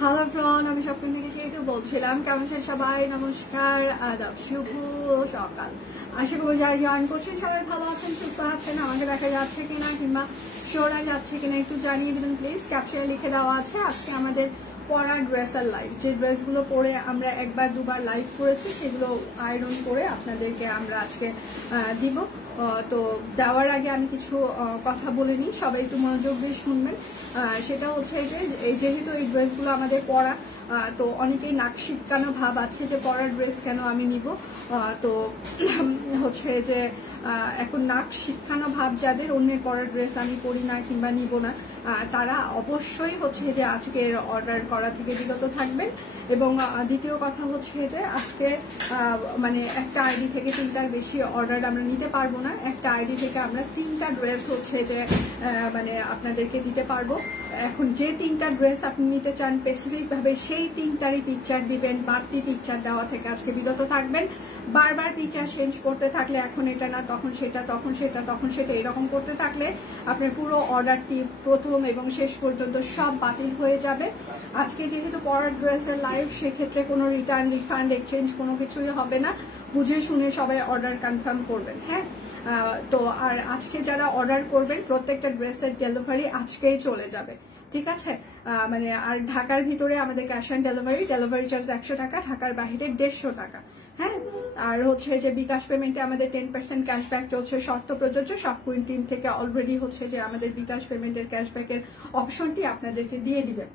Hello friend, আমি স্বপ্ন থেকে সেই তো বলছিলাম। কেমন আছেন সবাই? নমস্কার, আদাব, শুভ সকাল। আশা করি যারা জয়েন করছেন সবাই ভালো আছেন, সুস্থ আছেন। আমাকে দেখা যাচ্ছে কিনা কিংবা শোনা যাচ্ছে কিনা একটু জানিয়ে দেবেন প্লিজ। ক্যাপশনে লিখে দেওয়া আছে আজকে আমাদের পরা ড্রেসের লাইভ। যে ড্রেসগুলো পরে আমরা একবার দুবার লাইভ করেছি সেগুলো আয়রন করে আপনাদেরকে আমরা আজকে দিব। তো দেওয়ার আগে আমি কিছু কথা বলে নিই, সবাই একটু মনোযোগ দিয়ে শুনবেন। সেটা হচ্ছে যে যেহেতু এই ড্রেসগুলো আমাদের পরা, তো অনেকেই নাক শিটকানো ভাব আছে যে পরার ড্রেস কেন আমি নিব। তো হচ্ছে যে এখন নাক শিটকানো ভাব যাদের, অন্যের পরার ড্রেস আমি পরি না কিংবা নিব না, তারা অবশ্যই হচ্ছে যে আজকের অর্ডার করা থেকে বিরত থাকবেন। এবং দ্বিতীয় কথা হচ্ছে যে আজকে মানে একটা আইডি থেকে 3টার বেশি অর্ডার আমরা নিতে পারবো না। একটা আইডি থেকে আমরা 3টা ড্রেস হচ্ছে যে মানে আপনাদেরকে দিতে পারবো। এখন যে 3টা ড্রেস আপনি নিতে চান স্পেসিফিক ভাবে সেই 3টারই পিকচার দিবেন। বাড়তি পিকচার দেওয়া থেকে আজকে বিরত থাকবেন। বারবার পিকচার চেঞ্জ করতে থাকলে এখন এটা না তখন সেটা, তখন সেটা তখন সেটা, এরকম করতে থাকলে আপনার পুরো অর্ডারটি প্রথম এবং শেষ পর্যন্ত সব বাতিল হয়ে যাবে। আজকে যেহেতু পরার ড্রেসের লাইভ, সেক্ষেত্রে কোনো রিটার্ন, রিফান্ড, এক্সচেঞ্জ কোনো কিছুই হবে না। বুঝে শুনে সবাই অর্ডার কনফার্ম করবেন। হ্যাঁ, তো আর আজকে যারা অর্ডার করবেন প্রত্যেকটা ড্রেসের ডেলিভারি আজকেই চলে যাবে, ঠিক আছে? মানে আর ঢাকার ভিতরে আমাদের cash on delivery, delivery charge 100 টাকা, ঢাকার বাইরে 150 টাকা। হ্যাঁ, আর হচ্ছে যে বিকাশ পেমেন্টে আমাদের 10% ক্যাশব্যাক চলছে, শর্ত প্রযোজ্য। সব কুইন টিম থেকে অলরেডি হচ্ছে যে আমাদের বিকাশ পেমেন্টের ক্যাশব্যাকের অপশনটি আপনাদেরকে দিয়ে দিবে।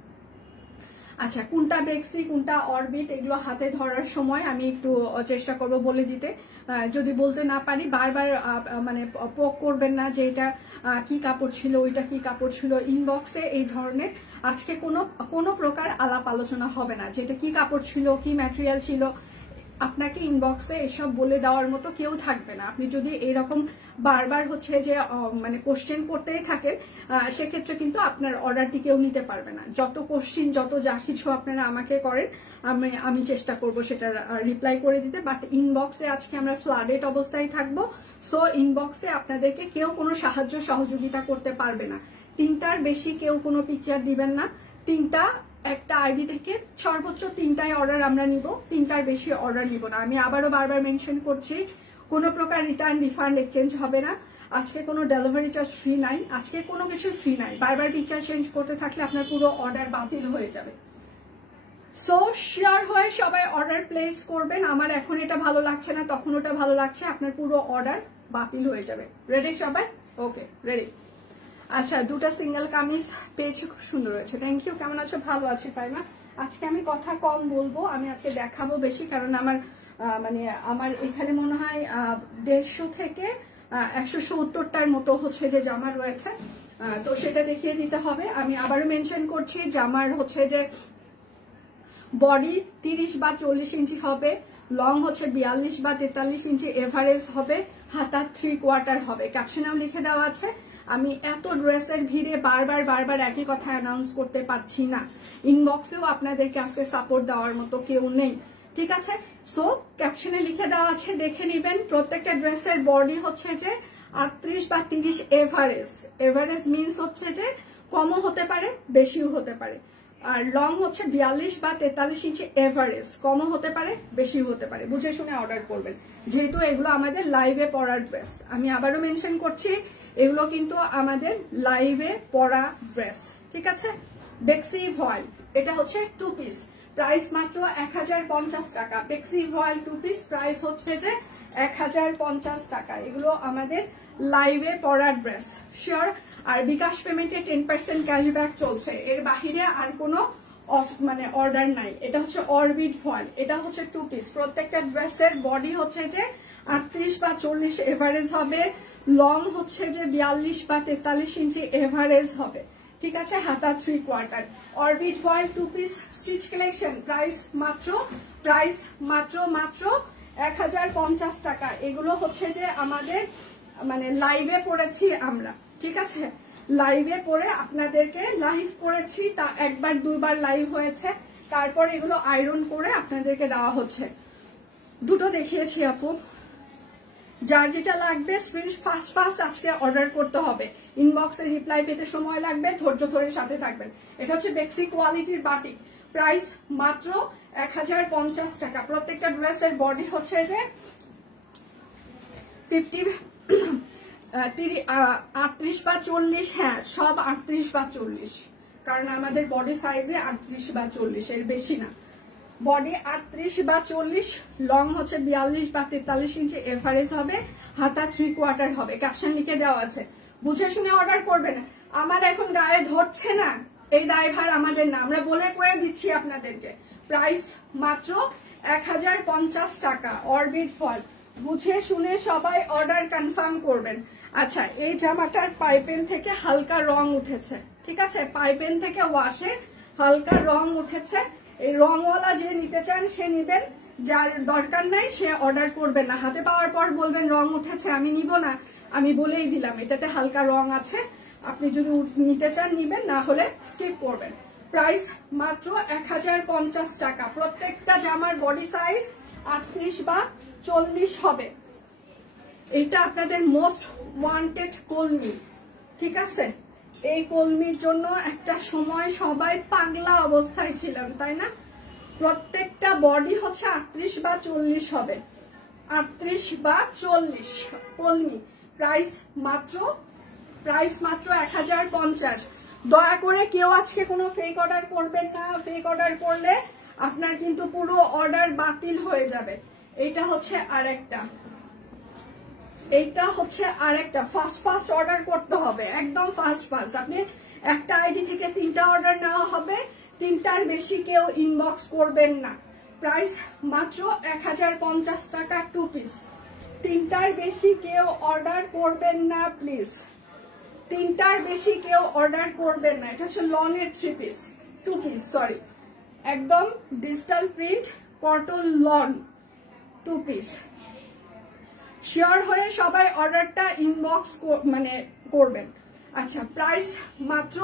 আচ্ছা, কোনটা বেক্সি কোনটা অরবিট এগুলো হাতে ধরার সময় আমি একটু চেষ্টা করব বলে দিতে। যদি বলতে না পারি বারবার মানে পোক করবেন না যে এটা কি কাপড় ছিল, ওইটা কি কাপড় ছিল। ইনবক্সে এই ধরনের আজকে কোনো প্রকার আলাপ আলোচনা হবে না, যেটা কি কাপড় ছিল, কি ম্যাটেরিয়াল ছিল। আপনাকে ইনবক্সে এসব বলে দেওয়ার মতো কেউ থাকবে না। আপনি যদি এরকম বারবার হচ্ছে যে মানে কোশ্চেন করতেই থাকেন, সেক্ষেত্রে কিন্তু আপনার অর্ডারটি কেউ নিতে পারবে না। যত কোশ্চেন, যত যা কিছু আপনারা আমাকে করেন, আমি চেষ্টা করব সেটা রিপ্লাই করে দিতে। বাট ইনবক্সে আজকে আমরা ফ্লাডেড অবস্থায় থাকবো। সো ইনবক্সে আপনাদেরকে কেউ কোনো সাহায্য সহযোগিতা করতে পারবে না। 3টার বেশি কেউ কোনো পিকচার দিবেন না। একটা আইডি থেকে সর্বোচ্চ 3টায় অর্ডার আমরা নিব, 3টার বেশি অর্ডার নিব না। আমি আবারও বারবার মেনশন করছি, কোনো প্রকার রিটার্ন, রিফান্ড, এক্সচেঞ্জ হবে না। আজকে কোনো ডেলিভারি চার্জ ফ্রি নাই, আজকে কোনো কিছু ফ্রি নাই। বারবার পিকচার চেঞ্জ করতে থাকলে আপনার পুরো অর্ডার বাতিল হয়ে যাবে। সো শেয়ার হয়ে সবাই অর্ডার প্লেস করবেন। আমার এখন এটা ভালো লাগছে না, তখন ওটা ভালো লাগছে, আপনার পুরো অর্ডার বাতিল হয়ে যাবে। রেডি সবাই? Okay, ready. আচ্ছা, 2টা সিঙ্গেল কামিজ পেয়েছি, খুব সুন্দর হয়েছে। Thank you. কেমন আছো? ভালো আছি ফাইমা। আজকে আমি কথা কম বলবো, আমি আজকে দেখাবো বেশি, কারণ আমার এখানে মনে হয় 150 থেকে 170টার মতো হচ্ছে যে জামা রয়েছে। তো সেটা দেখিয়ে দিতে হবে। আমি আবারও মেনশন করছি, জামার হচ্ছে যে বডি 30 বা 40 ইঞ্চি হবে, লং হচ্ছে 42 বা 43 ইঞ্চি এভারেজ হবে, হাতা 3/4 হবে। ক্যাপশনেও লিখে দেওয়া আছে। আমি এত ড্রেসের ভিড়ে বারবার একই কথা অ্যানাউন্স করতে পারছি না। ইনবক্সেও আপনাদেরকে আজকে সাপোর্ট দেওয়ার মতো কেউ নেই, ঠিক আছে? সো ক্যাপশনে লিখে দেওয়া আছে, দেখে নিবেন। প্রত্যেকটা ড্রেসের বডি হচ্ছে যে 38 বা 30 এভারেজ। এভারেজ মিনস হচ্ছে যে কমও হতে পারে, বেশিও হতে পারে। আর লং হচ্ছে 42 বা 43 ইঞ্চি এভারেজ, কমও হতে পারে, বেশিও হতে পারে। বুঝে শুনে অর্ডার করবেন, যেহেতু এগুলো আমাদের লাইভে পরার ড্রেস। আমি আবারও মেনশন করছি, এগুলো কিন্তু আমাদের লাইভে পরা ড্রেস, ঠিক আছে? বেক্সি ভয়েল, এটা হচ্ছে 2 পিস, প্রাইস মাত্র 1050 টাকা। বেক্সি ভয়েল 2 পিস প্রাইস হচ্ছে যে 1050 টাকা। এগুলো আমাদের লাইভে পরার ড্রেস, শিওর। আর বিকাশ পেমেন্টে 10% ক্যাশব্যাক চলছে, এর বাহিরে আর কোনো অর্ডার নাই। এটা হচ্ছে অরবিট ভয়েল, এটা হচ্ছে 2 পিস। প্রত্যেকটা ড্রেসের বডি হচ্ছে যে 38 বা 40 এভারেজ হবে, লং হচ্ছে যে 42 বা 43 ইঞ্চি এভারেজ হবে, ঠিক আছে? হাতা 3/4। অরবিট ভয়েল 2 পিস স্টিচ কালেকশন, প্রাইস মাত্র 1050 টাকা। এগুলো হচ্ছে যে আমাদের লাইভে পড়েছি আমরা, ঠিক আছে? লাইভে পড়ে আপনাদেরকে লাইভ করেছি, তা একবার দুইবার লাইভ হয়েছে, তারপর এগুলো আয়রন করে আপনাদেরকে দেওয়া হচ্ছে। দুটো দেখিয়েছি আপু, যার যেটা লাগবে ফাস্ট আজকে অর্ডার করতে হবে। ইনবক্সে রিপ্লাই পেতে সময় লাগবে, ধৈর্য ধরে সাথে থাকবেন। এটা হচ্ছে বেক্সি কোয়ালিটির বাটিক, প্রাইস মাত্র 1050 টাকা। প্রত্যেকটা ড্রেসের বডি হচ্ছে যে 38 বা 40, হ্যাঁ সব 38 বা 40, কারণ আমাদের বডি সাইজে 38 বা 40, এর বেশি না। বডি 38 বা 40, লং হচ্ছে 42 বা 43 ইঞ্চি, এভারেজ হবে, হাতা 3/4 হবে। ক্যাপশন লিখে দেওয়া আছে, বুঝে শুনে অর্ডার করবেন। আমার এখন গায়ে ধরছে না, এই দায়ভার আমাদের না, আমরা বলে কয়ে দিচ্ছি আপনাদেরকে। প্রাইস মাত্র 1050 টাকা। অরবিট ফল, বুঝে শুনে সবাই অর্ডার কনফার্ম করবেন। আচ্ছা, এই জামাটার পাইপেন থেকে হালকা রং উঠেছে, ঠিক আছে, পাইপেন থেকে ওয়াশে হালকা রং উঠেছে। এই রংওয়ালা যে নিতে চান সে নিবেন, যার দরকার নাই সে অর্ডার করবেন না। হাতে পাওয়ার পর বলবেন রং উঠেছে আমি নিব না, আমি বলেই দিলাম এটাতে হালকা রং আছে, আপনি যদি নিতে চান নিবেন, না হলে স্কিপ করবেন। প্রাইস মাত্র 1050 টাকা। প্রত্যেকটা জামার বডি সাইজ 38 বা 40 হবে। এটা আপনাদের মোস্ট ওয়ান্টেড কলমি, ঠিক আছে। এই কলমির জন্য একটা সময় সবাই পাগলা অবস্থায় ছিলাম, তাই না? প্রত্যেকটা বডি হচ্ছে 38 বা 40 হবে, 38 বা 40 কলমি। প্রাইস মাত্র 1050। দয়া করে কেউ আজকে কোনো ফেক অর্ডার করবেন না, ফেক অর্ডার করলে আপনার কিন্তু পুরো অর্ডার বাতিল হয়ে যাবে। এটা হচ্ছে আরেকটা, এইটা হচ্ছে আরেকটা। ফাস্ট অর্ডার করতে হবে, একদম ফাস্ট। আপনি একটা আইডি থেকে 3টা অর্ডার নেওয়া হবে, 3টার বেশি কেউ ইনবক্স করবেন না। প্রাইস মাত্র 1050 টাকা 2 পিস। 3টার বেশি কেউ অর্ডার করবেন না প্লিজ, 3টার বেশি কেউ অর্ডার করবেন না। এটা হচ্ছে লনের 2 পিস, সরি, একদম digital print cotton loan 2 piece. Sure হয়ে সবাই অর্ডারটা ইনবক্স মানে করবেন। আচ্ছা, প্রাইস মাত্র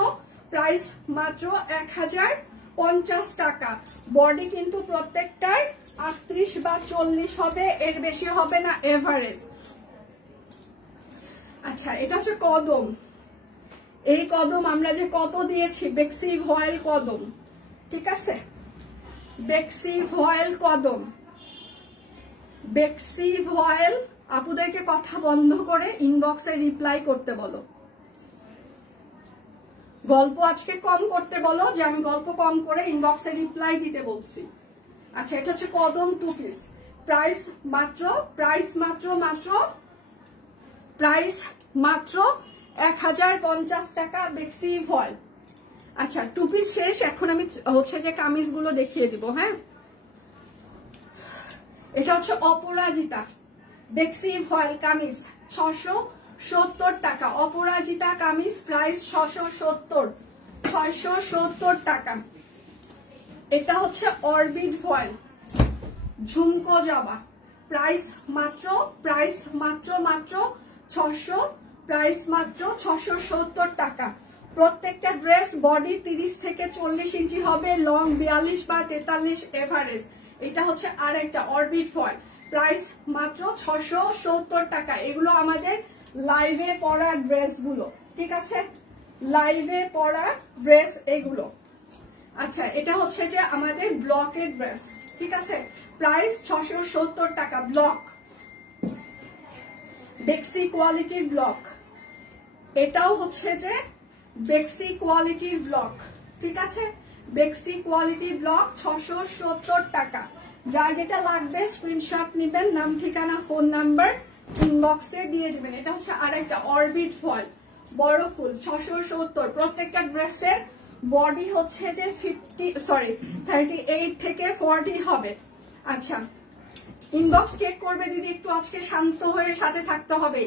1050 টাকা। বডি কিন্তু প্রত্যেকটার 38 বা 40 হবে, এর বেশি হবে না, এভারেজ। আচ্ছা, এটা হচ্ছে কদম। এই কদম আমরা যে কত দিয়েছি, বেক্সি ভয়েল কদম, ঠিক আছে, বেক্সি ভয়েল কদম, বেক্সি ভয়েল। আপুদেরকে কথা বন্ধ করে ইনবক্সে রিপ্লাই করতে বলো, গল্প আজকে কম করতে বলো, যে আমি গল্প কম করে ইনবক্সে রিপ্লাই দিতে বলছি। আচ্ছা, এটা হচ্ছে কদম 2 পিস। প্রাইস মাত্র 1050 টাকা বেক্সি ভয়েল। আচ্ছা, 2 পিস শেষ, এখন আমি হচ্ছে যে কামিজগুলো দেখিয়ে দিব। হ্যাঁ, এটা হচ্ছে অপরাজিতা বেক্সি ভয়েল কামিজ, 670 টাকা। অপরাজিতা কামিজ প্রাইস 670 টাকা। এটা হচ্ছে অরবিট ভয়েল ঝুমকো জামা, প্রাইস মাত্র 670 টাকা। প্রত্যেকটা ড্রেস বডি 30 থেকে 40 ইঞ্চি হবে, লং 42 বা 43 এভারেজ। এটা হচ্ছে আরেকটা অরবিট ফয়েল, প্রাইস মাত্র 670 টাকা। এগুলো আমাদের লাইভে পরা ড্রেসগুলো, ঠিক আছে, লাইভে পরা ড্রেস এগুলো। আচ্ছা, এটা হচ্ছে যে আমাদের ব্লকের ড্রেস, ঠিক আছে, প্রাইস 670 টাকা। ব্লক, বেক্সি কোয়ালিটির ব্লক, এটাও হচ্ছে যে বেক্সি কোয়ালিটির ব্লক, ঠিক আছে, বেক্সি কোয়ালিটির ব্লক 670 টাকা। যার যেটা লাগবে স্ক্রিনশট নেবেন, নাম ঠিকানা ফোন নাম্বার ইনবক্সে দিয়ে দিবেন। এটা হচ্ছে আরেকটা অরবিট ফয়েল বড় ফুল, 670। প্রত্যেকটা ড্রেসের বডি হচ্ছে যে 38 থেকে 40 হবে। আচ্ছা, ইনবক্স চেক করবে দিদি, একটু আজকে শান্ত হয়ে সাথে থাকতে হবে।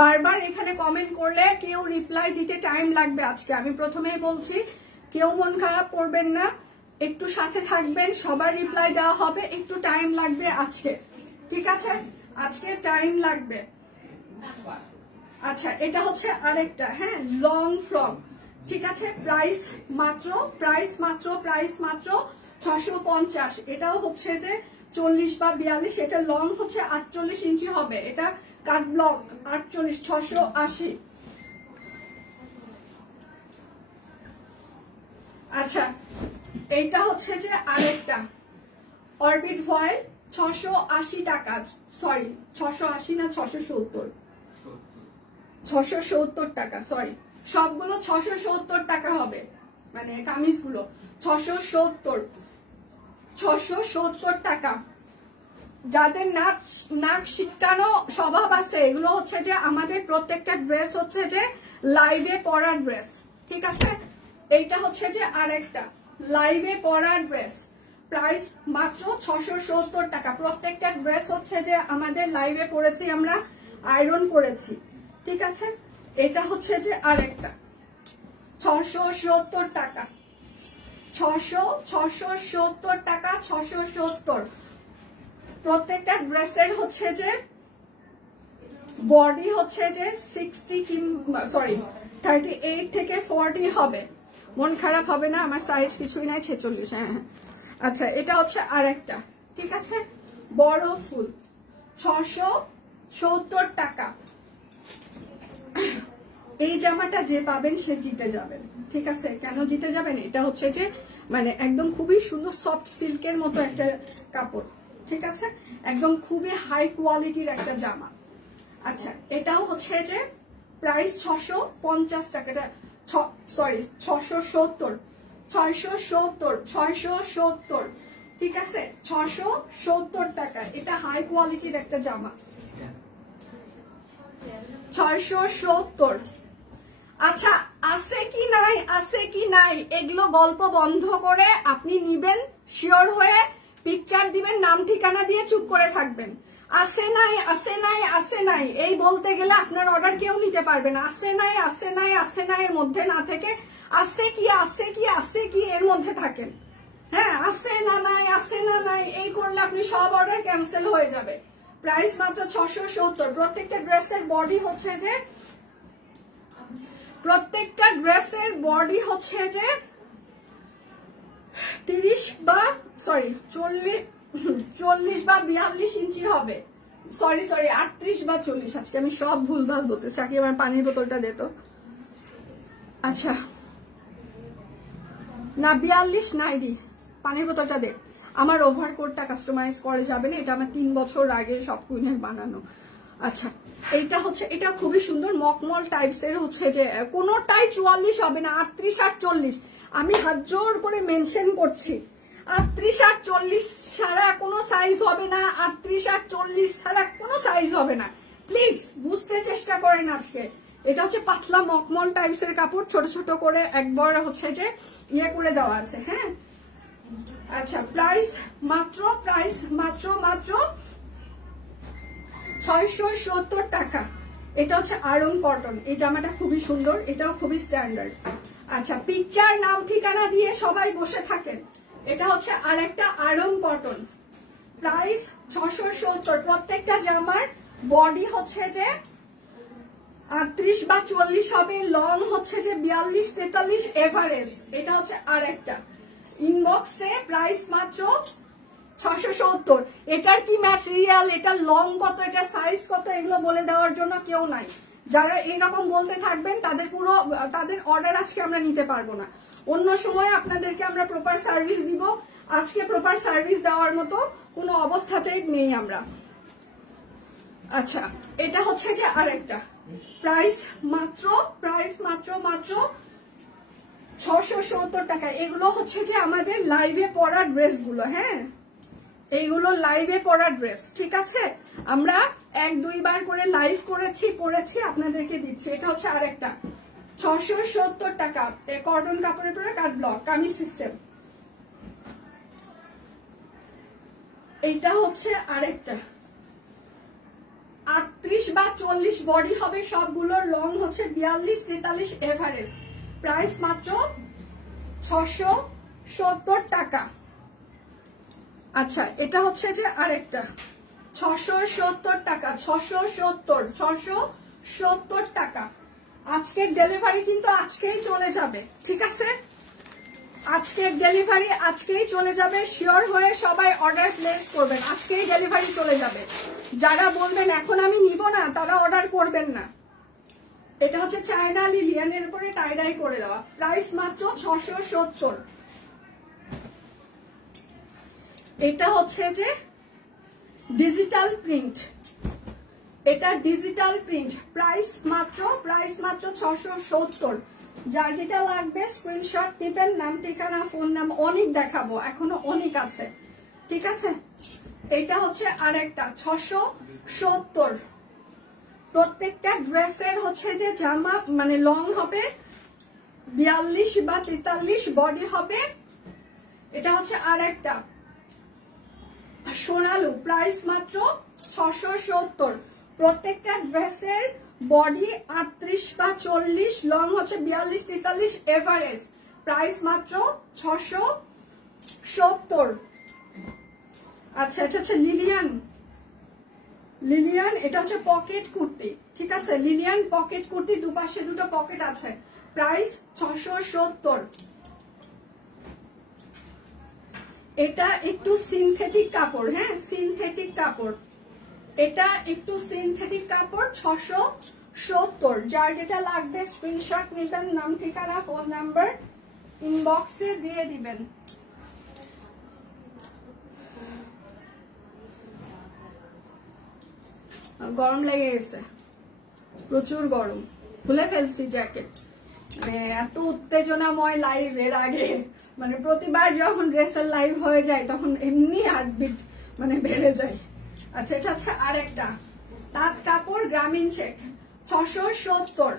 বারবার এখানে কমেন্ট করলে কেউ রিপ্লাই দিতে টাইম লাগবে আজকে, আমি প্রথমেই বলছি, কেউ মন খারাপ করবেন না, একটু সাথে থাকবেন, সবার রিপ্লাই দেওয়া হবে, একটু টাইম লাগবে আজকে, ঠিক আছে, আজকে টাইম লাগবে। আচ্ছা, এটা হচ্ছে আরেকটা, হ্যাঁ, লং ফ্রক, ঠিক আছে, প্রাইস মাত্র 650। এটাও হচ্ছে যে 40 বা 42, এটা লং হচ্ছে 48 ইঞ্চি হবে, এটা কাট ব্লক 48 680। আচ্ছা এইটা হচ্ছে যে আরেকটা অরবিট ভয়েল 680 টাকা, সরি 680 না 670, 670 টাকা, সরি সবগুলো 670 টাকা হবে, মানে কামিজগুলো 670 টাকা। যাদের নাক শিটকানো স্বভাব আছে, এগুলো হচ্ছে যে আমাদের প্রত্যেকটা ড্রেস হচ্ছে যে লাইভে পরার ড্রেস, ঠিক আছে। এইটা হচ্ছে যে আরেকটা লাইভে পরার ড্রেস, প্রাইস মাত্র 670 টাকা। প্রত্যেকটা ড্রেস হচ্ছে যে আমাদের লাইভে পরেছি আমরা, আয়রন করেছি, ঠিক আছে। এটা হচ্ছে যে আরেকটা 670 টাকা, 670 টাকা, 670। প্রত্যেকটা ড্রেসের হচ্ছে যে বডি হচ্ছে যে 38 থেকে 40 হবে। মন খারাপ হবে না, আমার সাইজ কিছুই নাই, 46। হ্যাঁ, আচ্ছা এটা হচ্ছে আরেকটা, ঠিক আছে, বড় ফুল 670 টাকা। এই জামাটা যে পাবেন সে জিতে যাবেন, ঠিক আছে। কেন জিতে যাবেন? এটা হচ্ছে যে মানে একদম খুবই সুন্দর সফট সিল্কের মতো একটা কাপড়, ঠিক আছে, একদম খুবই হাই কোয়ালিটির একটা জামা। আচ্ছা এটাও হচ্ছে যে প্রাইস 650 টাকা, সরি 670, ঠিক আছে, 670 টাকা। এটা হাই কোয়ালিটির একটা জামা, 670। আচ্ছা আছে কি নাই, আছে কি নাই, এগুলো গল্প বন্ধ করে আপনি নিবেন, শিওর হয়ে পিকচার দিবেন, নাম ঠিকানা দিয়ে চুপ করে থাকবেন। আছে নাই, আছে নাই, আছে নাই এই বলতে গেলে আপনার অর্ডার কেউ নিতে পারবে না। আছে নাই, আছে নাই, আছে নাই এর মধ্যে না থেকে আছে কি, আছে কি, আছে কি এর মধ্যে থাকেন। হ্যাঁ, আছে না নাই, আছে না নাই এই করলে আপনি সব অর্ডার ক্যান্সেল হয়ে যাবে। প্রাইস মাত্র 670। প্রত্যেকটা ড্রেসের বডি হচ্ছে যে, প্রত্যেকটা ড্রেসের বডি হচ্ছে যে 30 বা সরি 40 বা 42 ইঞ্চি হবে, সরি 38 বা 40। আজকে আমি সব ভুলভাল বলতেছি। আগে আমার পানির বোতলটা দে তো। আচ্ছা না 42 নাই, দি পানির বোতলটা দে। আমার ওভারকোটটা কাস্টমাইজ করে যাবে না, এটা আমার 3 বছর আগে সব কুইনের বানানো। আচ্ছা এইটা হচ্ছে, এটা খুবই সুন্দর মকমল টাইপস এর, হচ্ছে যে কোনোটাই 44 হবে না, 38 আর 40। আমি হাত জোর করে মেনশন করছি 38 আর 40 ছাড়া কোনো সাইজ হবে না, 38 আর 40 ছাড়া কোনো সাইজ হবে না। প্লিজ বুঝতে চেষ্টা করেন আজকে। এটা হচ্ছে পাতলা মকমল টাইপস এর কাপড়, ছোট ছোট করে একবার হচ্ছে যে ইয়ে করে দেওয়া আছে। হ্যাঁ আচ্ছা প্রাইস মাত্র 670 টাকা। এটা হচ্ছে আরং কটন, এই জামাটা খুবই সুন্দর, এটাও খুবই স্ট্যান্ডার্ড। আচ্ছা পিকচার নাম ঠিকানা দিয়ে সবাই বসে থাকেন। এটা হচ্ছে আরেকটা আরং কটন, প্রাইস 670। প্রত্যেকটা জামার বডি হচ্ছে যে 38 বা 40 হবে, লং হচ্ছে যে 42 43 এভারেজ। এটা হচ্ছে আরেকটা ইনবক্সে প্রাইস মাত্র 670। এটার কি ম্যাটেরিয়াল, এটা লং কত, এটা সাইজ কত, এগুলো বলে দেওয়ার জন্য কেউ নাই। যারা এইরকম বলতে থাকবেন তাদের অর্ডার আজকে আমরা নিতে পারবো না। অন্য সময় আপনাদেরকে আমরা প্রপার সার্ভিস দিব, আজকে প্রপার সার্ভিস দেওয়ার মতো কোনো অবস্থাতেই নেই আমরা। আচ্ছা এটা হচ্ছে যে আরেকটা প্রাইস মাত্র 670 টাকা। এগুলো হচ্ছে যে আমাদের লাইভে পরা ড্রেস গুলো। হ্যাঁ এইগুলো লাইভে পরা ড্রেস, ঠিক আছে। আমরা 1-2 বার করে লাইভ পরেছি আপনাদেরকে দিচ্ছি। এটা হচ্ছে আরেকটা 670 টাকা, কটন কাপড়ের পরে কাট ব্লক কামিজ সিস্টেম। এইটা হচ্ছে আরেকটা 38 বা 40 বডি হবে সবগুলোর, লং হচ্ছে 42 43 এভারেজ। প্রাইস মাত্র 670 টাকা। আচ্ছা এটা হচ্ছে যে আরেকটা 670 টাকা, 670 টাকা। আজকের ডেলিভারি কিন্তু আজকেই চলে যাবে, ঠিক আছে। আজকের ডেলিভারি আজকেই চলে যাবে, শিওর হয়ে সবাই অর্ডার প্লেস করবেন, আজকেই ডেলিভারি চলে যাবে। যারা বলবেন এখন আমি নিব না তারা অর্ডার করবেন না। এটা হচ্ছে চায়না লিলিয়ানের উপরে টাই ডাই করে দেওয়া, প্রাইস মাত্র 670। এটা হচ্ছে যে ডিজিটাল প্রিন্ট, এটা ডিজিটাল প্রিন্ট, প্রাইস মাত্র 670। যার যেটা লাগবে স্ক্রিনশট দিবেন, নাম ঠিকানা ফোন নাম, অনেক দেখাবো এখনো অনেক আছে, ঠিক আছে। এটা হচ্ছে আরেকটা 670। প্রত্যেকটা ড্রেসের হচ্ছে যে জামা মানে লং হবে 42 বা 43, বডি হবে। এটা হচ্ছে আরেকটা সোনালু, প্রাইস মাত্র 670। প্রত্যেকটা ড্রেসের বডি 38 বা 40, লং হচ্ছে 42 43, এভারেজ, প্রাইস মাত্র 670। আচ্ছা, এটা হচ্ছে লিলিয়ান, এটা হচ্ছে পকেট কুর্তি, ঠিক আছে। লিলিয়ান পকেট কুর্তি, দুপাশে দুটো পকেট আছে, প্রাইস 670। এটা একটু সিনথেটিক কাপড়, হ্যাঁ সিনথেটিক কাপড়, এটা একটু সিনথেটিক কাপড়, 670। যার যেটা লাগবে স্ক্রিনশট নেবেন, নাম ঠিকানা ফোন নাম্বার ইনবক্সে দিয়ে দিবেন। গরম লেগে গেছে, প্রচুর গরম, খুলে ফেলছি জ্যাকেট। মানে এত উত্তেজনাময় লাইভ এর আগে, মানে প্রতিবার যখন ড্রেসের লাইভ হয়ে যায় তখন এমনি হার্টবিট মানে বেড়ে যায়। আচ্ছা, এটা হচ্ছে আরেকটা তাঁত কাপড়, গ্রামীণ চেক, 670।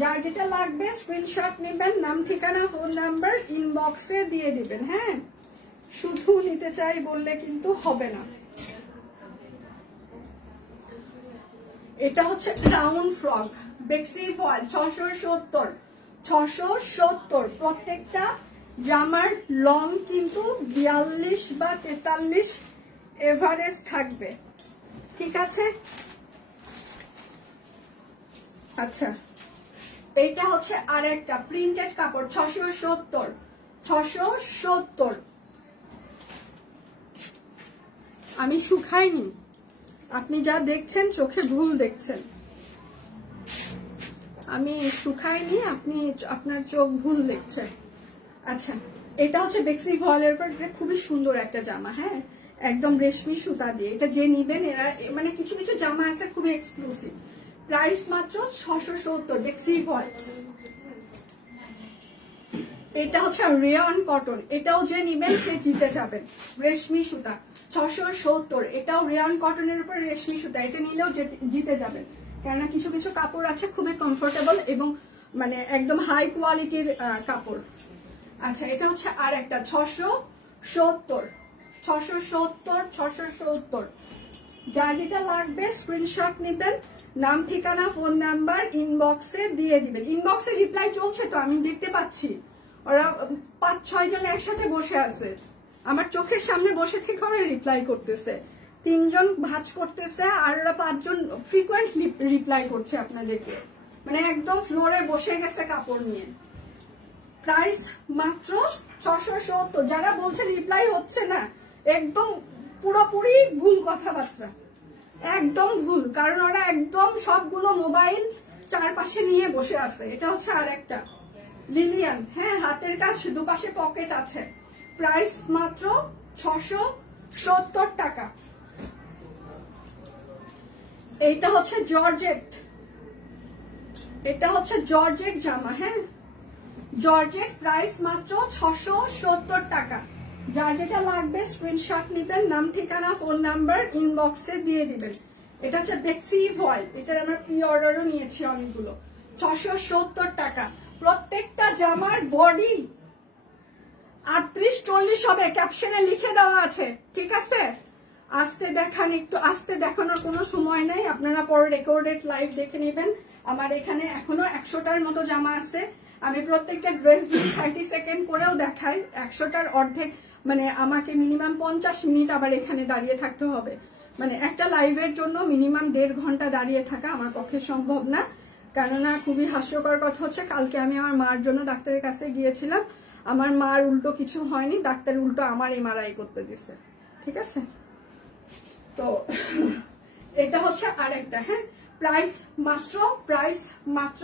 যার যেটা লাগবে স্ক্রিনশট নেবেন, নাম ঠিকানা ফোন নাম্বার ইনবক্সে দিয়ে দিবেন। হ্যাঁ, শুধু নিতে চাই বললে কিন্তু হবে না। এটা হচ্ছে রাউন্ড ফ্রক, বেক্সি ফয়েল, 670। প্রত্যেকটা জামার লং কিন্তু 42 বা 43 এভারেজ থাকবে, ঠিক আছে। আচ্ছা, এইটা হচ্ছে আরেকটা প্রিন্টেড কাপড়, 670। আমি শুকাইনি, আপনি যা দেখছেন চোখে ভুল দেখছেন, আমি শুকাইনি, আপনি আপনার চোখ ভুল দেখছেন। আচ্ছা, এটা হচ্ছে বেক্সি ভয়েলের উপর, খুবই সুন্দর একটা জামা, হ্যাঁ একদম রেশমি সুতা দিয়ে। এটা যে নিবেন, এরা মানে কিছু কিছু জামা আছে খুবই এক্সক্লুসিভ, প্রাইস মাত্র 670, বেক্সি ভয়েল। এটা হচ্ছে রেয়ন কটন, এটাও যে নিবেন সে জিতে যাবেন, রেশমি সুতা, 670। এটাও রেয়ন কটনের উপর রেশমি সুতা, এটা নিলেও জিতে যাবেন, কেননা কিছু কিছু কাপড় আছে খুবই কমফোর্টেবল এবং মানে একদম হাই কোয়ালিটির কাপড়। আচ্ছা, এটা হচ্ছে আর একটা 670। যার যেটা লাগবে স্ক্রিনশট নেবেন, নাম ঠিকানা ফোন নাম্বার ইনবক্সে দিয়ে দিবেন। ইনবক্সে রিপ্লাই চলছে তো, আমি দেখতে পাচ্ছি ওরা 5-6 জন একসাথে বসে আছে, আমার চোখের সামনে বসে থেকে ওরা রিপ্লাই করতেছে। 3 জন ভাঁজ করতেছে আর ওরা 5 জন ফ্রিকোয়েন্ট রিপ্লাই করছে আপনাদেরকে, মানে একদম ফ্লোরে বসে গেছে কাপড় নিয়ে। প্রাইস মাত্র 670। যারা বলছে রিপ্লাই হচ্ছে না, একদম পুরোপুরি ভুল কথাবার্তা, একদম ভুল, কারণ ওরা একদম সবগুলো মোবাইল চারপাশে নিয়ে বসে আছে। এটা হচ্ছে আর একটা লিলিয়ান, হ্যাঁ হাতের কাজ, দুপাশে পকেট আছে, প্রাইস মাত্র 670 টাকা। এইটা হচ্ছে জর্জেট, এটা হচ্ছে জর্জেট জামা, হ্যাঁ জর্জেট, প্রাইস মাত্র 670 টাকা। যার যেটা লাগবে স্ক্রিনশট নিবেন, নাম ঠিকানা ফোন নাম্বার ইনবক্সে দিয়ে দিবেন। এটা হচ্ছে বেক্সি ভয়েল, এটার আমরা প্রি অর্ডারও নিয়েছি অনেকগুলো, 670 টাকা। প্রত্যেকটা জামার বডি 38-40 হবে, ক্যাপশনে লিখে দেওয়া আছে, ঠিক আছে। আস্তে দেখান, একটু আস্তে দেখানোর কোনো সময় নেই, আপনারা পরে রেকর্ডেড লাইভ দেখে নেবেন। আমার এখানে এখনো 100টার মতো জামা আছে, আমি প্রত্যেকটা ড্রেস 30 সেকেন্ড করেও দেখাই, 100টার অর্ধেক, মানে আমাকে মিনিমাম 50 মিনিট আবার এখানে দাঁড়িয়ে থাকতে হবে, মানে একটা লাইভের জন্য মিনিমাম 1.5 ঘন্টা দাঁড়িয়ে থাকা আমার পক্ষে সম্ভব না। কেননা খুবই হাস্যকর কথা হচ্ছে, কালকে আমি আমার মার জন্য ডাক্তারের কাছে গিয়েছিলাম, আমার মার উল্টো কিছু হয়নি, ডাক্তার উল্টো আমার এমআরআই করতে দিছে, ঠিক আছে। তো এটা হচ্ছে আরেকটা, হ্যাঁ প্রাইস মাত্র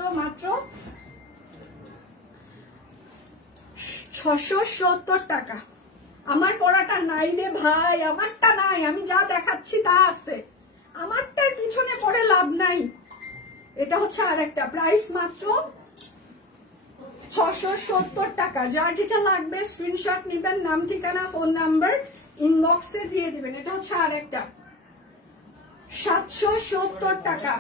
670 টাকা। আমার পড়াটা নাই রে ভাই, আমারটা নাই, আমি যা দেখাচ্ছি তা আছে, আমারটার পিছনে পড়ে লাভ নাই। এটা হচ্ছে আরেকটা, প্রাইস মাত্র 670 টাকা। যার যেটা লাগবে স্ক্রিনশট নিবেন, নাম ঠিকানা ফোন নাম্বার ইনবক্সে দিয়ে দিবেন। এটা হচ্ছে আরেকটা 770 টাকা।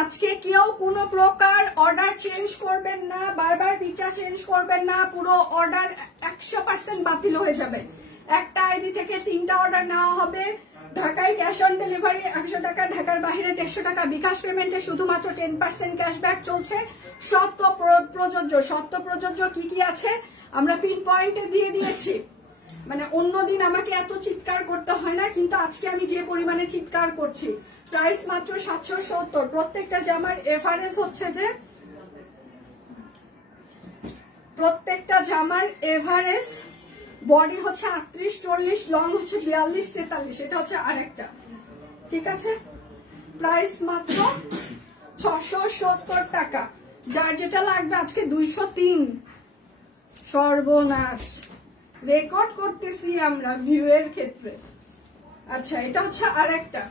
আজকে কেউ কোনো প্রকার অর্ডার চেঞ্জ করবেন না, বারবার পিচা চেঞ্জ করবেন না, পুরো অর্ডার 100% বাতিল হয়ে যাবে। একটা আইডি থেকে 3টা অর্ডার নেওয়া হবে। ঢাকায় ক্যাশ অন ডেলিভারি 100 টাকা, ঢাকার বাইরে 150 টাকা। বিকাশ পেমেন্টে শুধুমাত্র 10% ক্যাশব্যাক চলছে। শর্ত প্রযোজ্য কি কি আছে আমরা পিন পয়েন্টে দিয়ে দিয়েছি। মানে অন্যদিন আমাকে এত চিৎকার করতে হয় না, কিন্তু আজকে আমি যে পরিমাণে চিৎকার করছি। প্রাইস মাত্র 770। প্রত্যেকটা জামার এভারেজ হচ্ছে যে, প্রত্যেকটা জামার এভারেজ বডি হচ্ছে 38-40, লং হচ্ছে 42-43। এটা হচ্ছে আরেকটা, ঠিক আছে। প্রাইস মাত্র 670 টাকা। যার যেটা লাগবে আজকে 203। সর্বনাশ, রেকর্ড করতেছি আমরা ভিউ এর ক্ষেত্রে। আচ্ছা এটা হচ্ছে আরেকটা,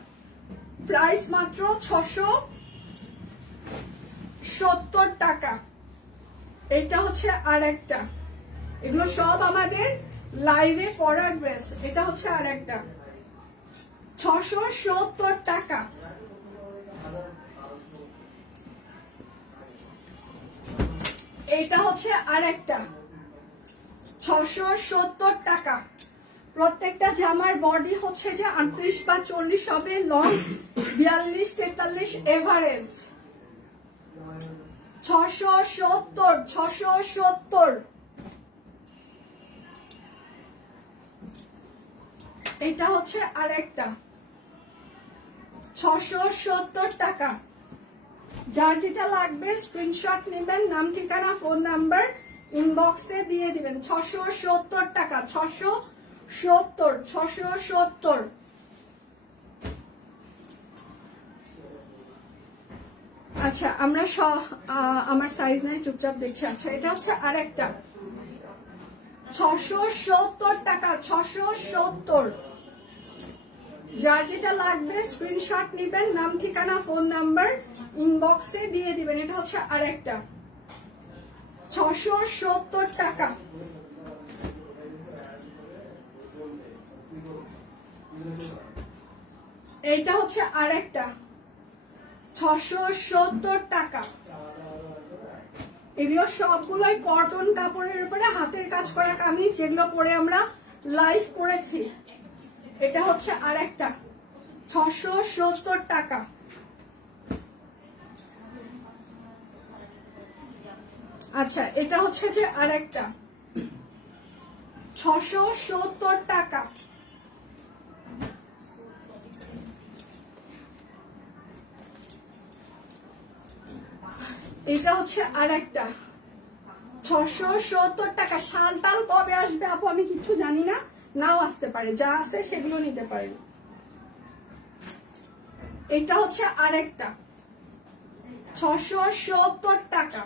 প্রাইস মাত্র 670 টাকা। এটা হচ্ছে আরেকটা, এগুলো সব আমাদের লাইভে পরার ড্রেস। এটা হচ্ছে আরেকটা 670 টাকা। এটা হচ্ছে আরেকটা 670 টাকা। প্রত্যেকটা জামার বডি হচ্ছে যে 38 বা 40 হবে, লং 42-43 এভারেজ। 670। এটা হচ্ছে আরেকটা 670 টাকা। যার যেটা লাগবে স্ক্রিনশট নেবেন, নাম ঠিকানা ফোন নাম্বার ইনবক্সে দিয়ে দিবেন। 670 টাকা, 670। আচ্ছা আমরা আমার সাইজ নাই, চুপচাপ দেখছি। আচ্ছা এটা হচ্ছে আরেকটা 670 টাকা, 670। যার যেটা লাগবে স্ক্রিনশট নিবেন, নাম ঠিকানা ফোন নাম্বার ইনবক্সে দিয়ে দিবেন। এটা হচ্ছে আরেকটা 670 টাকা। এইটা হচ্ছে আরেকটা 670 টাকা। এগুলো সবগুলোই কটন কাপড়ের উপরে হাতের কাজ করা কামিজ, যেগুলো পরে আমরা লাইভ করেছি। এটা হচ্ছে আরেকটা 670 টাকা। আচ্ছা এটা হচ্ছে যে আরেকটা 670 টাকা। এটা হচ্ছে আরেকটা 670 টাকা। শালটাল কবে আসবে আপু আমি কিছু জানি না, নাও আসতে পারে, যা আছে সেগুলো নিতে পারেন। এটা হচ্ছে আরেকটা 670 টাকা।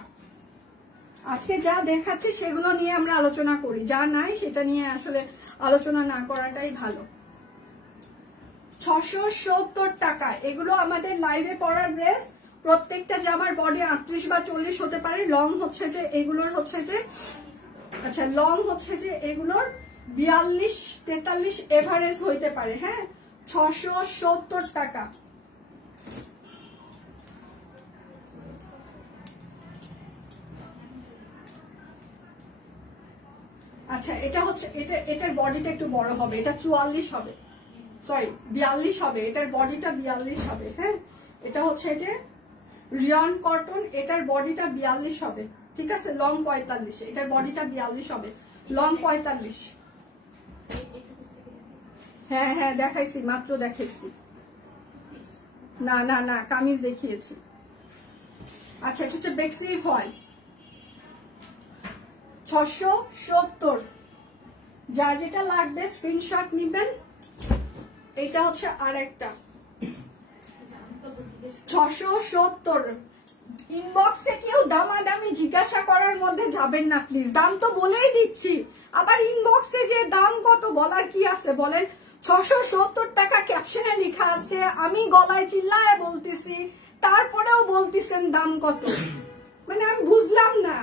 আজকে যা দেখাচ্ছে সেগুলো নিয়ে আমরা আলোচনা করি, যা নাই সেটা নিয়ে আসলে আলোচনা না করাটাই ভালো। 670 টাকা। এগুলো আমাদের লাইভে পরার ড্রেস। প্রত্যেকটা জামার বডি 38 বা 40 হতে পারে। লং হচ্ছে যে এগুলোর হচ্ছে যে, আচ্ছা লং হচ্ছে যে এগুলোর 42-43 এভারেজ হইতে পারে। হ্যাঁ 670 টাকা। আচ্ছা এটা হচ্ছে এটার বডিটা একটু বড় হবে, এটা 44 হবে, সরি 42 হবে, এটার বডিটা 42 হবে। হ্যাঁ এটা হচ্ছে যে রিয়ন কটন, এটার বডিটা 42 হবে, ঠিক আছে। লং 45, এটার বডিটা 42 হবে, লং 45। হ্যাঁ হ্যাঁ দেখাইছি, মাত্র দেখাইছি। না না না কামিজ দেখিয়েছি। আচ্ছা এটা হচ্ছে বেক্সি ফয়েল 670। যার যেটা লাগবে স্ক্রিনশট নিবেন। এটা হচ্ছে আরেকটা 670। ইনবক্সে কেউ দামাদামি জিজ্ঞাসা করার মধ্যে যাবেন না প্লিজ, দাম তো বলেই দিচ্ছি। আবার ইনবক্সে যে দাম কত বলার কি আছে বলেন? 670 টাকা ক্যাপশনে লেখা আছে, আমি গলায় চিল্লায় বলতেছি, তারপরেও বলতেছেন দাম কত। মানে আমি বুঝলাম না,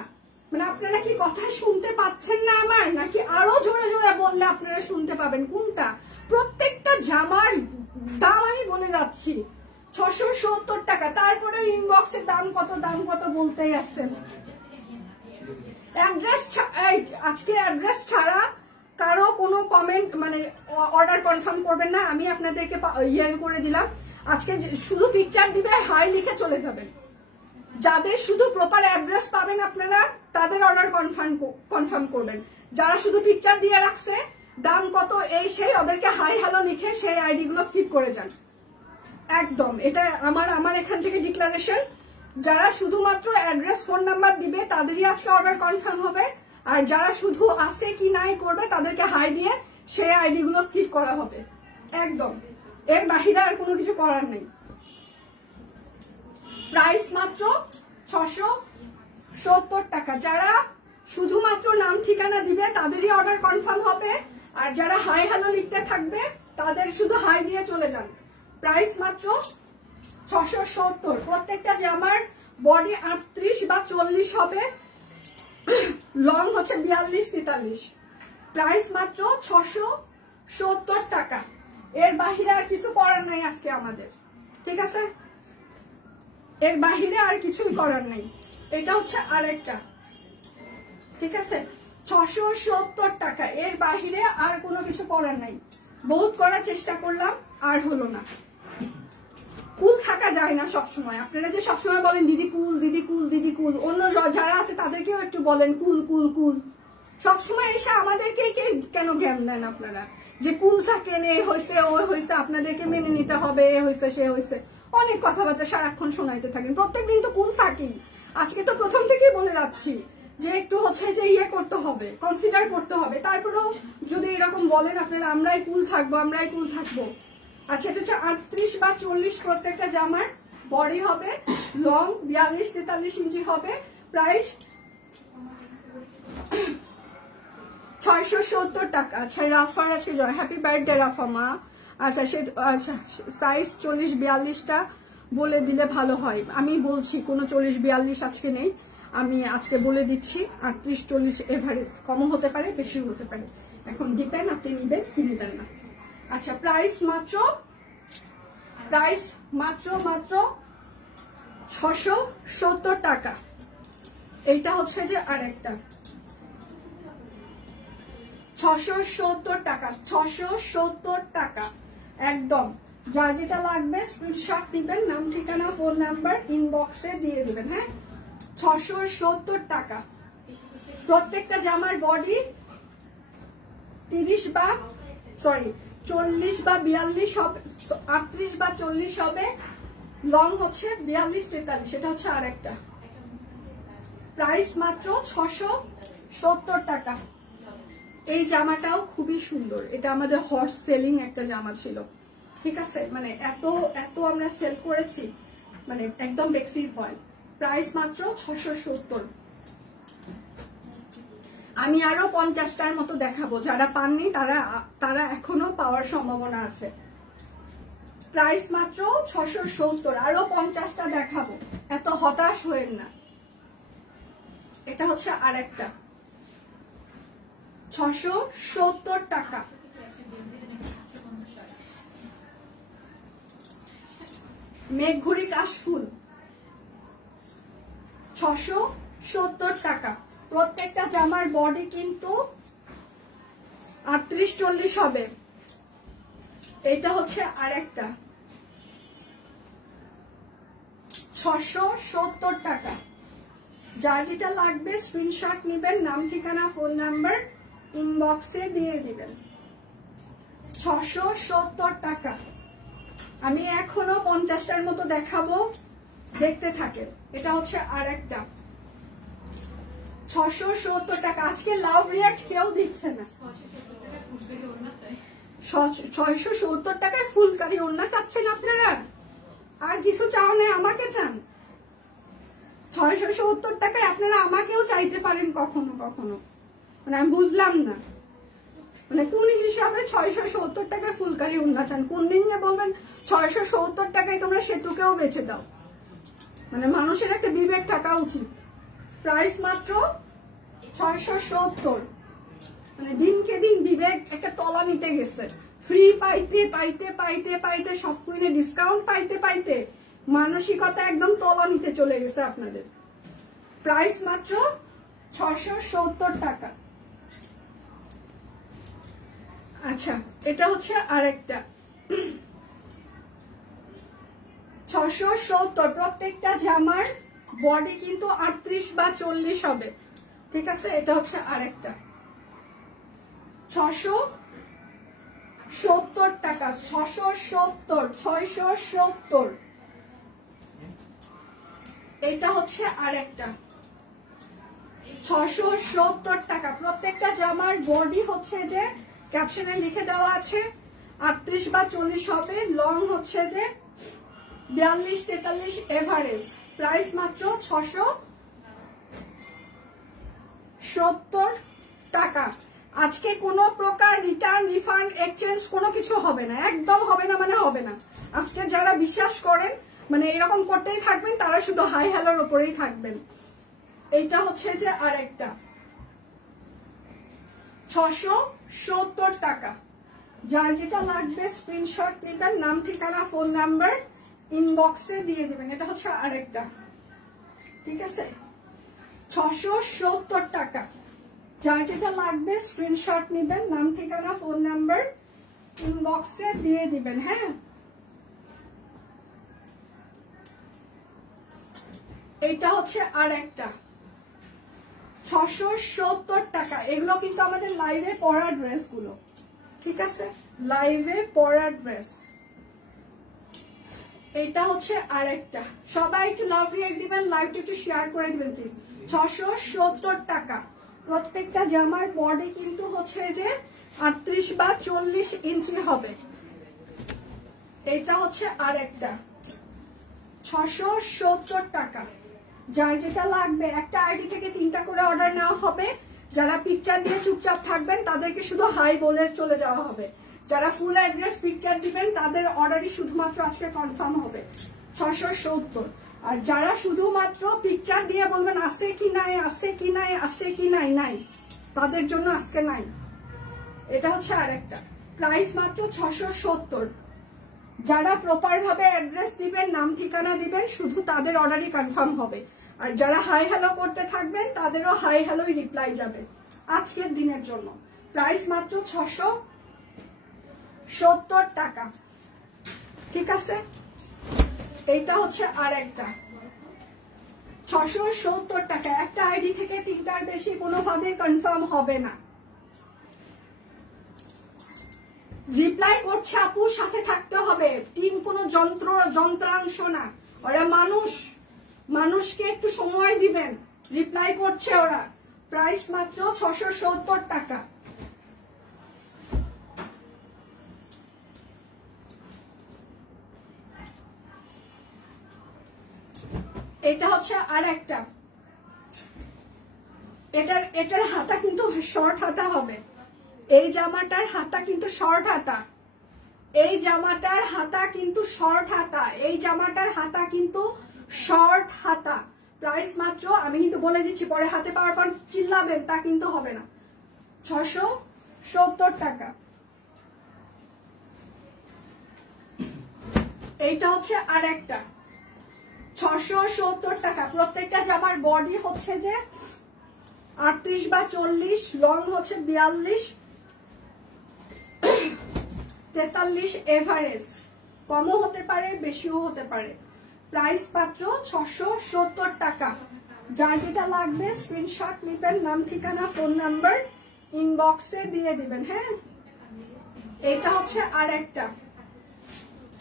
মানে আপনারা কি কথা শুনতে পাচ্ছেন না আমার, নাকি আরো জোরে জোরে বললে আপনারা শুনতে পাবেন? কোনটা? প্রত্যেকটা জামার দাম আমি বলে যাচ্ছি 670 টাকা, তারপরে ইনবক্সের দাম কত বলতেই আসছেন। আজকে অ্যাড্রেস ছাড়া কারো কোনো কমেন্ট মানে অর্ডার কনফার্ম করবেন না। আমি আপনাদেরকে ইয়ে করে দিলাম, আজকে শুধু পিকচার দিবে, হাই লিখে চলে যাবেন। যাদের শুধু প্রপার অ্যাড্রেস পাবেন আপনারা, তাদের অর্ডার কনফার্ম করবেন। যারা শুধু পিকচার দিয়ে রাখছে দাম কত এই সেই, ওদেরকে হাই হ্যালো লিখে সেই আইডি গুলো স্কিপ করে যান একদম। এটা আমার এখান থেকে ডিক্লারেশন। যারা শুধুমাত্র অ্যাড্রেস ফোন নাম্বার দিবে তাদেরই আজকে অর্ডার কনফার্ম হবে, আর যারা শুধু আছে কি নাই করবে তাদেরকে হাই দিয়ে সেই আইডি গুলো স্কিপ করা হবে একদম। এর বাহিরে আর কোনো কিছু করার নেই। প্রাইস মাত্র 670 টাকা। যারা শুধুমাত্র নাম ঠিকানা দিবে তাদেরই অর্ডার কনফার্ম হবে, আর যারা হাই হ্যালো লিখতে থাকবে তাদের শুধু হাই দিয়ে চলে যান। প্রাইস মাত্র 670। প্রত্যেকটা জামার বডি 38 বা 40 হবে, লং হচ্ছে 42-43। প্রাইস মাত্র 670 টাকা। এর বাহিরে আর কিছু করার নাই আজকে আমাদের, ঠিক আছে? এর বাহিরে আর কিছুই করার নেই। এটা হচ্ছে আরেকটা, ঠিক আছে? 670 টাকা। এর বাহিরে আর কোনো কিছু করার নাই। বহুত করার চেষ্টা করলাম, আর হলো না। কুল থাকা যায় না সবসময়। আপনারা যে সবসময় বলেন দিদি কুল, দিদি কুল, দিদি কুল, অন্য যারা আছে তাদেরকেও একটু বলেন কুল কুল কুল। সবসময় এসে আমাদেরকে কেন জ্ঞান দেন আপনারা যে কুল থাকেন, এ হয়েছে ওই হয়েছে, আপনাদেরকে মেনে নিতে হবে, এ হয়েছে সে হয়েছে, অনেক কথাবার্তা সারাক্ষণ শোনাইতে থাকেন। প্রত্যেকদিন তো কুল থাকি। আজকে তো প্রথম থেকেই বলে যাচ্ছি যে একটু হচ্ছে যে ইয়ে করতে হবে, কনসিডার করতে হবে। তারপরেও যদি এরকম বলেন আপনারা আমরাই কুল থাকবো, আমরাই কুল থাকবো। আচ্ছা, এটা হচ্ছে 38 বা 40 প্রত্যেকটা জামার বডি হবে, লং 42-43 ইঞ্চি হবে। প্রাইস 670 টাকা। আচ্ছা, রাফার আজকে জয়, হ্যাপি বার্থডে রাফা মা। আচ্ছা আচ্ছা, সাইজ 40-42টা বলে দিলে ভালো হয়। আমি বলছি কোনো 40-42 আজকে নেই, আমি আজকে বলে দিচ্ছি 38-40 এভারেজ। কমও হতে পারে, বেশিও হতে পারে, এখন ডিপেন্ড আপনি নিবেন কি নিবেন না। আচ্ছা, প্রাইস মাত্র 670 টাকা। এইটা হচ্ছে যে আরেকটা 670 টাকা। 670 টাকা একদম। যার যেটা লাগবে স্ক্রিনশট দিবেন, নাম ঠিকানা ফোন নাম্বার ইনবক্সে দিয়ে দিবেন। হ্যাঁ, 670 টাকা। প্রত্যেকটা জামার বডি 40 বা 42 হবে, 38 বা 40 হবে, লং হচ্ছে 42-43। সেটা হচ্ছে আরেকটা। প্রাইস মাত্র 670 টাকা। এই জামাটাও খুবই সুন্দর, এটা আমাদের হট সেলিং একটা জামা ছিল, ঠিক আছে? মানে এত আমরা সেল করেছি, মানে একদম বেক্সি হয়। প্রাইস মাত্র 670। আমি আরো 50টার মতো দেখাবো, যারা পাননি তারা এখনো পাওয়ার সম্ভাবনা আছে। প্রাইস মাত্র 670, আরো 50টা দেখাবো, এত হতাশ হয়েন না। এটা হচ্ছে আরেকটা 670 টাকা। মেঘঘুরি কাশফুল 670 টাকা। প্রত্যেকটা জামার বডি কিন্তু 38-40 হবে। এটা হচ্ছে আরেকটা 670 টাকা। যার যেটা লাগবে স্ক্রিনশট নিবেন, নাম ঠিকানা ফোন নাম্বার ইনবক্সে দিয়ে দিবেন। 670 টাকা। আমি এখনো 50টার মতো দেখাবো, দেখতে থাকেন। এটা হচ্ছে আরেকটা 670 টাকা। আজকে লাভ রিয়াক্ট কেউ দিচ্ছে না। 670 টাকায় ফুলকারি ওড়না চাচ্ছেন আপনারা, আর কিছু চাও না, আমাকে চান? 670 টাকায় আপনারা আমাকেও চাইতে পারেন কখনো কখনো, মানে আমি বুঝলাম না, মানে কোন হিসাবে 670 টাকায় ফুলকারি ওড়না চান? কোন দিন যে বলবেন 670 টাকায় তোমরা সেতুকেও বেচে দাও? মানে মানুষের একটা বিবেক থাকা উচিত। প্রাইস মাত্র 670। মানে দিনকে দিন বিবেক একটা তলা নিতে গেছে। ফ্রি পাইতে পাইতে পাইতে পাইতে সব কুইনে ডিসকাউন্ট পাইতে পাইতে মানসিকতা একদম তলা নিতে চলে গেছে আপনাদের। প্রাইস মাত্র 670 টাকা। আচ্ছা, এটা হচ্ছে আরেকটা 670। প্রত্যেকটা জামার বডি কিন্তু 38 বা 40 হবে, ঠিক আছে? এটা হচ্ছে আরেকটা 670 টাকা। 670। এটা হচ্ছে আরেকটা 670 টাকা। প্রত্যেকটা জামার বডি হচ্ছে যে ক্যাপশনে লিখে দেওয়া আছে 38 বা 40 হবে, লং হচ্ছে যে 42-43 এভারেজ। প্রাইস মাত্র 670 টাকা। আজকে কোনো প্রকার রিটার্ন, রিফান্ড, এক্সচেঞ্জ কোনো কিছু হবে না, একদম হবে না, মানে হবে না। আজকে যারা বিশ্বাস করেন, মানে এরকম করতেই থাকবেন, তারা শুধু হাই হ্যালোর উপরেই থাকবেন। এইটা হচ্ছে যে আরেকটা 670 টাকা। যার যেটা লাগবে স্ক্রিনশট নেবেন, নাম, ঠিকানা, ফোন নাম্বার ইনবক্সে দিয়ে দিবেন। এটা হচ্ছে আরেকটা, ঠিক আছে? 670 টাকা। যার যেটা লাগবে স্ক্রিনশট নেবেন, নাম, ঠিকানা, ফোন নাম্বার ইনবক্সে দিয়ে দিবেন। হ্যাঁ, এটা হচ্ছে আরেকটা 670 টাকা। এগুলো কিন্তু আমাদের লাইভে পরা ড্রেস গুলো, ঠিক আছে? লাইভে পরা ড্রেস। এটা হচ্ছে আরেকটা। সবাই একটু লাভ রিয়েক্ট দিবেন, লাইভটা একটু শেয়ার করে দিবেন প্লিজ। 670 টাকা। প্রত্যেকটা জামার বডি কিন্তু হচ্ছে যে 38 বা 40 ইঞ্চি হবে। এটা হচ্ছে আরেকটা 670 টাকা। যার যেটা লাগবে, একটা আইডি থেকে 3টা করে অর্ডার নেওয়া হবে। যারা পিকচার দিয়ে চুপচাপ থাকবেন তাদেরকে শুধু হাই বলে চলে যাওয়া হবে। যারা ফুল অ্যাড্রেস পিকচার দিবেন তাদের অর্ডারই শুধুমাত্র আজকে কনফার্ম হবে 670। আর যারা শুধুমাত্র পিকচার দিয়ে বলবেন আছে কি নাই, আছে কি নাই, আছে কি নাই, নাই, তাদের জন্য আজকে নাই। এটা হচ্ছে আরেকটা প্রাইস মাত্র 670। যারা প্রপার ভাবে অ্যাড্রেস দিবেন, নাম ঠিকানা দিবেন, শুধু তাদের অর্ডারই কনফার্ম হবে। আর যারা হাই হ্যালো করতে থাকবেন তাদেরও হাই হ্যালোই রিপ্লাই যাবে আজকের দিনের জন্য। প্রাইস মাত্র 670 টাকা, ঠিক আছে? এইটা হচ্ছে আরেকটা 670 টাকা। একটা আইডি থেকে 3টার বেশি কোনোভাবে কনফার্ম হবে না। রিপ্লাই করছে আপুর সাথে থাকতে হবে। টিম কোনো যন্ত্রাংশ না, ওরা মানুষ। মানুষকে একটু সময় দিবেন, রিপ্লাই করছে ওরা। প্রাইস মাত্র 670 টাকা। এটা হচ্ছে আর একটা, এটার হাতা কিন্তু শর্ট হাতা হবে। এই জামাটার হাতা কিন্তু শর্ট হাতা, এই জামাটার হাতা কিন্তু শর্ট হাতা, এই জামাটার হাতা কিন্তু শর্ট হাতা। প্রাইস মাত্র, আমি কিন্তু বলে দিচ্ছি, পরে হাতে পাওয়ার পর চিল্লাবেন, তা কিন্তু হবে না, 670 টাকা। এইটা হচ্ছে আর একটা 670 টাকা। প্রত্যেকটা জামার বডি হচ্ছে যে 38 বা 40, লং হচ্ছে 42-43 এভারেজ। কমও হতে পারে, বেশিও হতে পারে। প্রাইস মাত্র 670 টাকা। যার যেটা লাগবে স্ক্রিনশট নেবেন, নাম, ঠিকানা, ফোন নাম্বার ইনবক্সে দিয়ে দিবেন। হ্যাঁ, এটা হচ্ছে আর একটা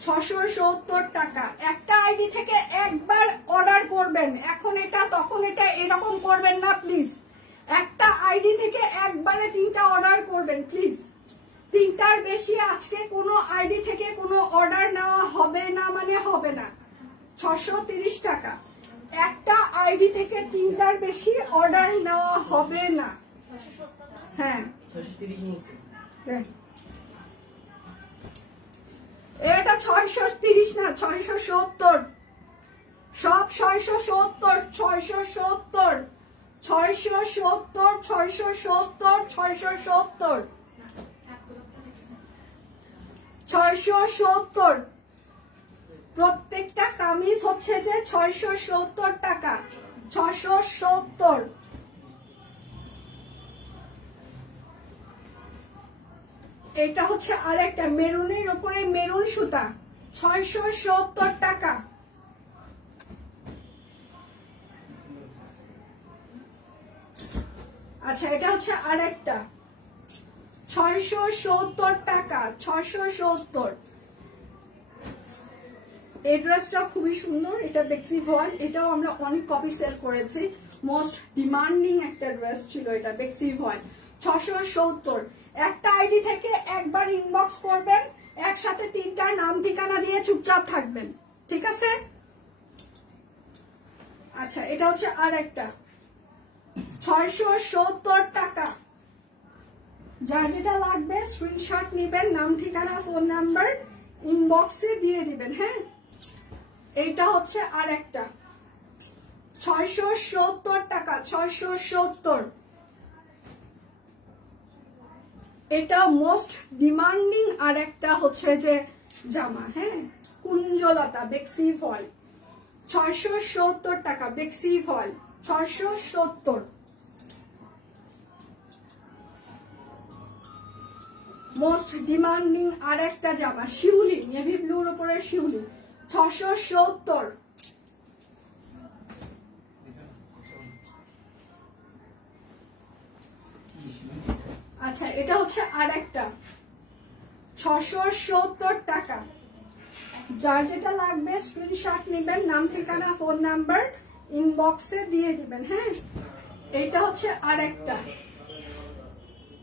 670 টাকা। একটা আইডি থেকে একবার অর্ডার করবেন, এখন এটা তখন এটা এরকম করবেন না প্লিজ। একটা আইডি থেকে একবারে 3টা অর্ডার করবেন প্লিজ। 3টার বেশি আজকে কোনো আইডি থেকে কোনো অর্ডার নেওয়া হবে না, মানে হবে না। 630 টাকা। একটা আইডি থেকে 3টার বেশি অর্ডার নেওয়া হবে না। হ্যাঁ এটা 630 না, 670। সব 670, 670, 670, 670, 670, 670। প্রত্যেকটা কামিজ হচ্ছে যে 670 টাকা, 670। এটা হচ্ছে আরেকটা মেরুনের উপরে মেরুন সুতা, 670 টাকা। আচ্ছা এটা হচ্ছে আরেকটা 670 টাকা, 670। এই ড্রেসটা খুবই সুন্দর, এটা বেক্সি ভয়েল, এটাও আমরা অনেক কপি সেল করেছি, মোস্ট ডিমান্ডিং একটা ড্রেস ছিল এটা, বেক্সি ভয়েল, 670। একটা আইডি থেকে একবার ইনবক্স করবেন, একসাথে 3টার নাম ঠিকানা দিয়ে চুপচাপ থাকবেন, ঠিক আছে? আচ্ছা এটা হচ্ছে আরেকটা 670 টাকা। যার যেটা লাগবে স্ক্রিনশট নিবেন, নাম ঠিকানা ফোন নাম্বার ইনবক্সে দিয়ে দিবেন। হ্যাঁ এইটা হচ্ছে আরেকটা 670 টাকা, 670। এটা মোস্ট ডিমান্ডিং আর একটা হচ্ছে যে জামা, হ্যাঁ কুঞ্জলতা বেক্সি ফল, 670 টাকা, বেক্সি ফল 670। মোস্ট ডিমান্ডিং আর একটা জামা শিউলি, নেভি ব্লুর উপরে শিউলি, 670। আচ্ছা এটা হচ্ছে আর একটা 670 টাকা। যার যেটা লাগবে স্ক্রিনশট নেবেন, নাম ঠিকানা ফোন নাম্বার ইনবক্সে দিয়ে দিবেন। হ্যাঁ এটা হচ্ছে আর একটা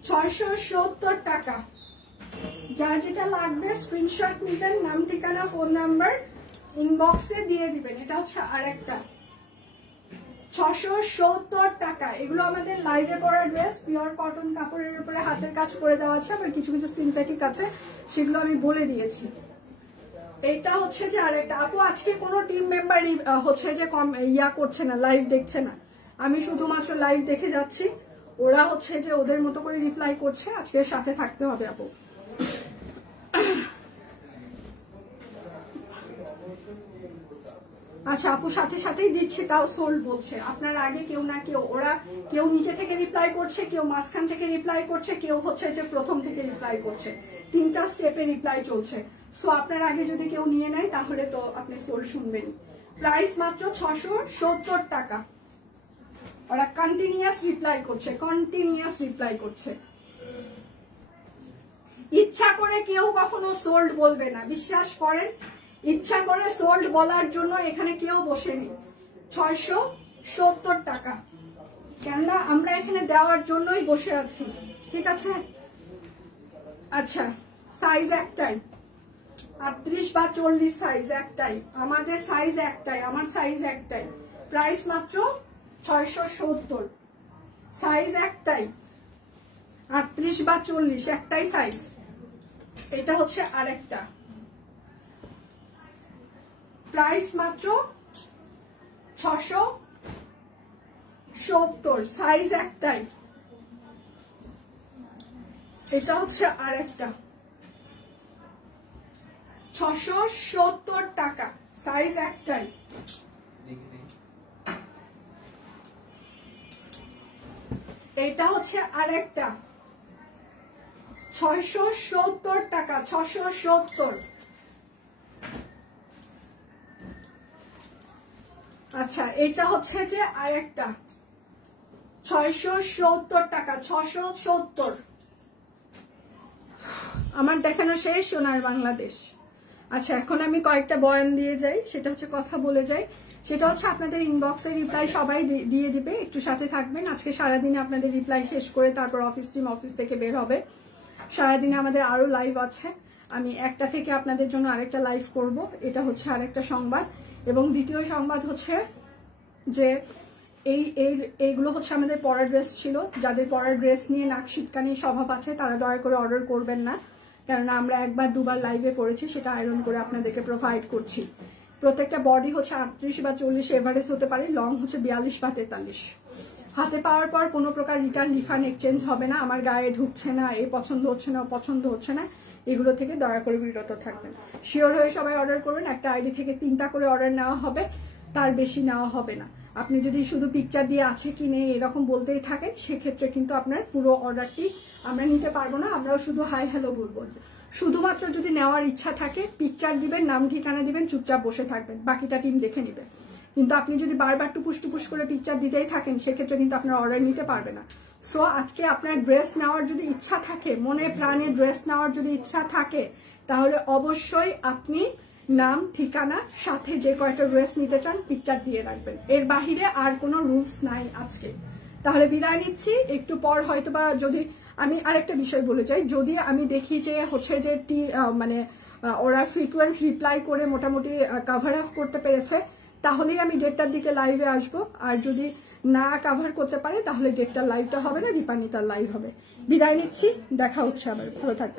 670 টাকা। যার যেটা লাগবে স্ক্রিনশট নেবেন, নাম ঠিকানা ফোন নাম্বার ইনবক্সে দিয়ে দিবেন। এটা হচ্ছে আর একটা 670 টাকা। এগুলো আমাদের লাইভে পরা ড্রেস, পিওর কটন কাপড়ের উপরে হাতের কাজ করে দেওয়া আছে, আবার কিছু কিছু সিনথেটিক আছে, সেগুলো আমি বলে দিয়েছি। এটা হচ্ছে যে আরেকটা আপু, আজকে কোনো টিম মেম্বার হচ্ছে যে ইয়া করছে না, লাইভ দেখছে না, আমি শুধুমাত্র লাইভ দেখে যাচ্ছি, ওরা হচ্ছে যে ওদের মতো করে রিপ্লাই করছে, আজকে সাথে থাকতে হবে আপু। আচ্ছা আপু সাথে সাথেই দিচ্ছি, তাও সোল্ড বলছে। আপনার আগে কেউ না কেউ, ওরা কেউ নিচে থেকে রিপ্লাই করছে, কেউ মাঝখান থেকে রিপ্লাই করছে, কেউ হচ্ছে যে প্রথম থেকে রিপ্লাই করছে, 3টা স্টেপে রিপ্লাই চলছে। সো আপনার আগে যদি কেউ নিয়ে নেয় তাহলে তো আপনি সোল্ড শুনবেন। প্রাইস মাত্র 670 টাকা। ওরা কন্টিনিউয়াস রিপ্লাই করছে, কন্টিনিউয়াস রিপ্লাই করছে। ইচ্ছা করে কেউ কখনো সোল্ড বলবে না, বিশ্বাস করেন, ইচ্ছা করে সোল্ড বলার জন্য এখানে কেউ বসেনি। 670 টাকা, কেননা আমরা এখানে দেওয়ার জন্যই বসে আছি, ঠিক আছে? আচ্ছা সাইজ একটাই, 38 বা 40 সাইজ একটাই, আমাদের সাইজ একটাই, আমার সাইজ একটাই। প্রাইস মাত্র 670, সাইজ একটাই, 38 বা 40 একটাই সাইজ। এটা হচ্ছে আরেকটা, প্রাইস মাত্র 670, সাইজ একটাই। এটা হচ্ছে আরেকটা 670 টাকা, সাইজ একটাই। এটা হচ্ছে আরেকটা 670 টাকা, 670। আচ্ছা এটা হচ্ছে যে আরেকটা 670 টাকা, 670। আমার দেখানো শেষ সোনার বাংলাদেশ। আচ্ছা এখন আমি কয়েকটা বয়ান দিয়ে যাই, সেটা হচ্ছে কথা বলে যাই, সেটা হচ্ছে আপনাদের ইনবক্সে রিপ্লাই সবাই দিয়ে দিবে, একটু সাথে থাকবেন। আজকে সারাদিনে আপনাদের রিপ্লাই শেষ করে তারপর অফিস টিম অফিস থেকে বের হবে। সারাদিনে আমাদের আরো লাইভ আছে, আমি 1টা থেকে আপনাদের জন্য আরেকটা লাইভ করব। এটা হচ্ছে আরেকটা সংবাদ। এবং দ্বিতীয় সংবাদ হচ্ছে যে এইগুলো হচ্ছে আমাদের পরার ড্রেস ছিল। যাদের পরার ড্রেস নিয়ে নাক শীতকানি স্বভাব আছে তারা দয়া করে অর্ডার করবেন না, কেননা আমরা 1 বা 2 বার লাইভে পড়েছি, সেটা আয়রন করে আপনাদেরকে প্রোভাইড করছি। প্রত্যেকটা বডি হচ্ছে 38 বা 40 এভারেজ হতে পারে, লং হচ্ছে 42 বা 43। হাতে পাওয়ার পর কোনো প্রকার রিটার্ন রিফান্ড এক্সচেঞ্জ হবে না। আমার গায়ে ঢুকছে না, এই পছন্দ হচ্ছে না, পছন্দ হচ্ছে না, এগুলো থেকে দয়া করে বিরত থাকবেন। শিওর হয়ে সবাই অর্ডার করবেন। একটা আইডি থেকে 3টা করে অর্ডার নেওয়া হবে, তার বেশি নেওয়া হবে না। আপনি যদি শুধু পিকচার দিয়ে আছে কি নেই এরকম বলতেই থাকেন, সেক্ষেত্রে কিন্তু আপনার পুরো অর্ডারটি আমরা নিতে পারবো না। আমরাও শুধু হাই হ্যালো বলবো। শুধুমাত্র যদি নেওয়ার ইচ্ছা থাকে পিকচার দিবেন, নাম ঠিকানা দিবেন, চুপচাপ বসে থাকবেন, বাকিটা টিম দেখে নেবে। কিন্তু আপনি যদি বারবার টুপুস করে পিকচার দিতেই থাকেন, সেক্ষেত্রে কিন্তু আপনার অর্ডার নিতে পারবে না। সো আজকে আপনার ড্রেস নেওয়ার যদি ইচ্ছা থাকে, মনে প্রাণে ড্রেস নেওয়ার যদি ইচ্ছা থাকে, তাহলে অবশ্যই আপনি নাম ঠিকানা সাথে যে কয়টা ড্রেস নিতে চান পিকচার দিয়ে রাখবেন। এর বাহিরে আর কোনো রুলস নাই আজকে। তাহলে বিদায় নিচ্ছি। একটু পর হয়তোবা যদি আমি আরেকটা বিষয় বলে যাই, যদি আমি দেখি যে হচ্ছে যে মানে ওরা ফ্রিকুয়েন্ট রিপ্লাই করে মোটামুটি কভার আপ করতে পেরেছে, তাহলেই আমি 1:30টার দিকে লাইভে আসবো। আর যদি না কভার করতে পারে তাহলে 1:30টার লাইভটা হবে না, দীপান্বিতার লাইভ হবে। বিদায় নিচ্ছি, দেখা হচ্ছে আবার, ভালো থাকবে।